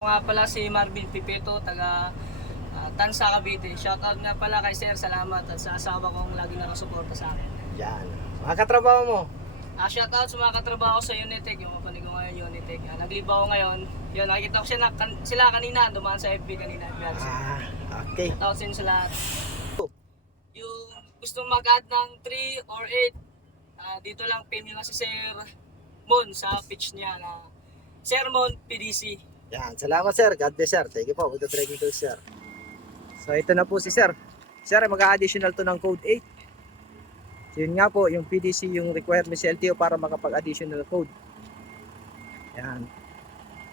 Nga pala si Marvin Pipeto, taga Tansa, Cavite. Shoutout nga pala kay Sir, salamat at sa asawa kong lagi nakasuporta sa akin. Yan. Mga katrabaho mo. Shoutout sa mga katrabaho ko sa Unitec, yung kapatid ko ngayon Unitec. Nagliba ako ngayon. Yun, nakikita ko sila kanina, dumaan sa FB kanina. Okay. Shoutout sa inyo sa lahat. Yung gusto mag-add ng 3 or 8, dito lang pin nyo lang si Sir Mon sa page niya na Sir Mon PDC. Yan. Salamat sir. God bless sir. Thank you po. With the tracking tools sir. So ito na po si sir. Sir, mag-additional to ng code 8. So yun nga po, yung PDC, yung requirement sa LTO para makapag-additional code. Yan.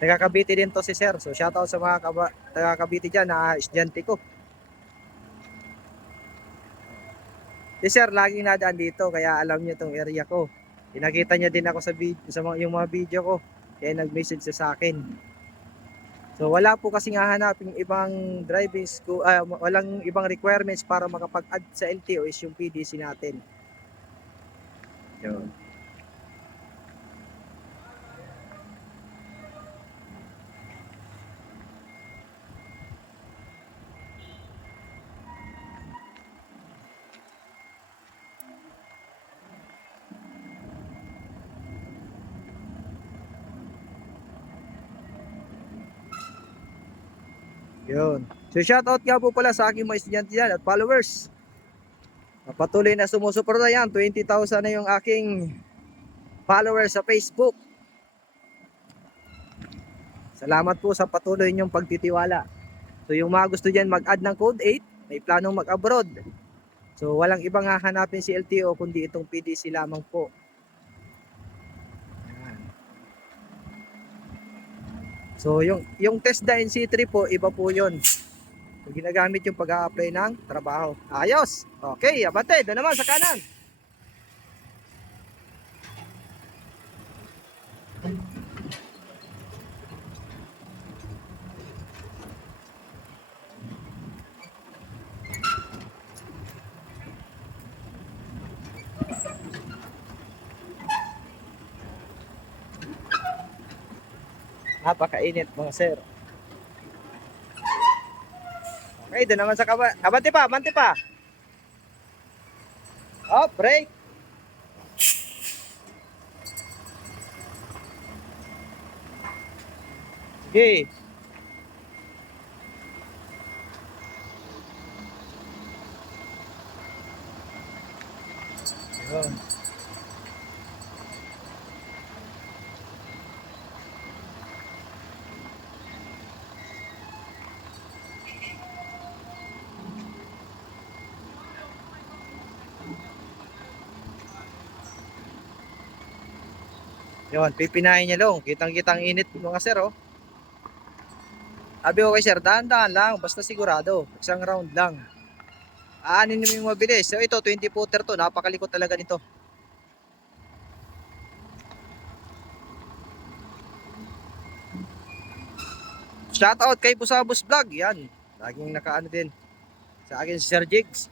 Taga-Cavite din to si sir. So shoutout sa mga taga-Cavite dyan na estudyante ko. Si sir, laging nadaan dito kaya alam niyo tong area ko. Pinakita niya din ako sa yung mga video ko. Kaya nag-message siya sa akin. So wala po kasing hahanapin ibang driving school, walang ibang requirements para makapag-add sa LTO is yung PDC natin. Yun. Yun. So shoutout nga po pala sa aking mga estudyante dyan at followers. Patuloy na sumusuporta yan. 20,000 na yung aking followers sa Facebook. Salamat po sa patuloy niyong pagtitiwala. So yung mga gusto dyan mag-add ng code 8, may planong mag-abroad. So walang ibang hahanapin si LTO kundi itong PDC lamang po. So yung TESDA NC3 po, iba po yun. So, ginagamit yung pag-a-apply ng trabaho. Ayos! Okay, abante, doon naman sa kanan. Napakainit mga sir. Okay, doon naman sa abante pa, abante pa. Oh, break. Sige. Yun. Yun, pipinahin niya long. Kitang-kitang init mga sir, oh. Sabi ko kay sir, dahan-dahan lang, basta sigurado. Isang round lang. Aanin mo yung mabilis. So ito, 20 footer to. Napakalikot talaga nito. Shoutout kay Busabos Vlog. Yan. Laging nakaano din. Sa akin si Sir Jigs.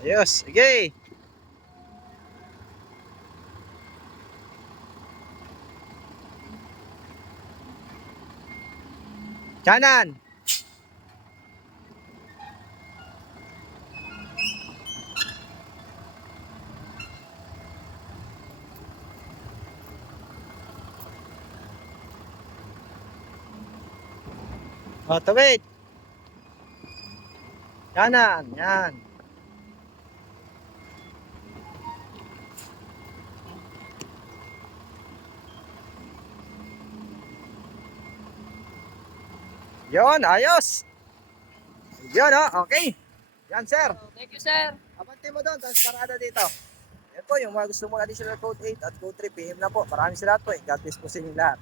Ayos. Sige. Kanan. O, tawid. Kanan. Yan. Yon, ayos. Yon, oh, okay. Yan, sir. Thank you, Sir. Abante mo doon, tapos parada dito. Yan po, yung mga gusto mo additional code 8 at code 3, PM na po. Maraming salamat po. God bless po sa inyo lahat.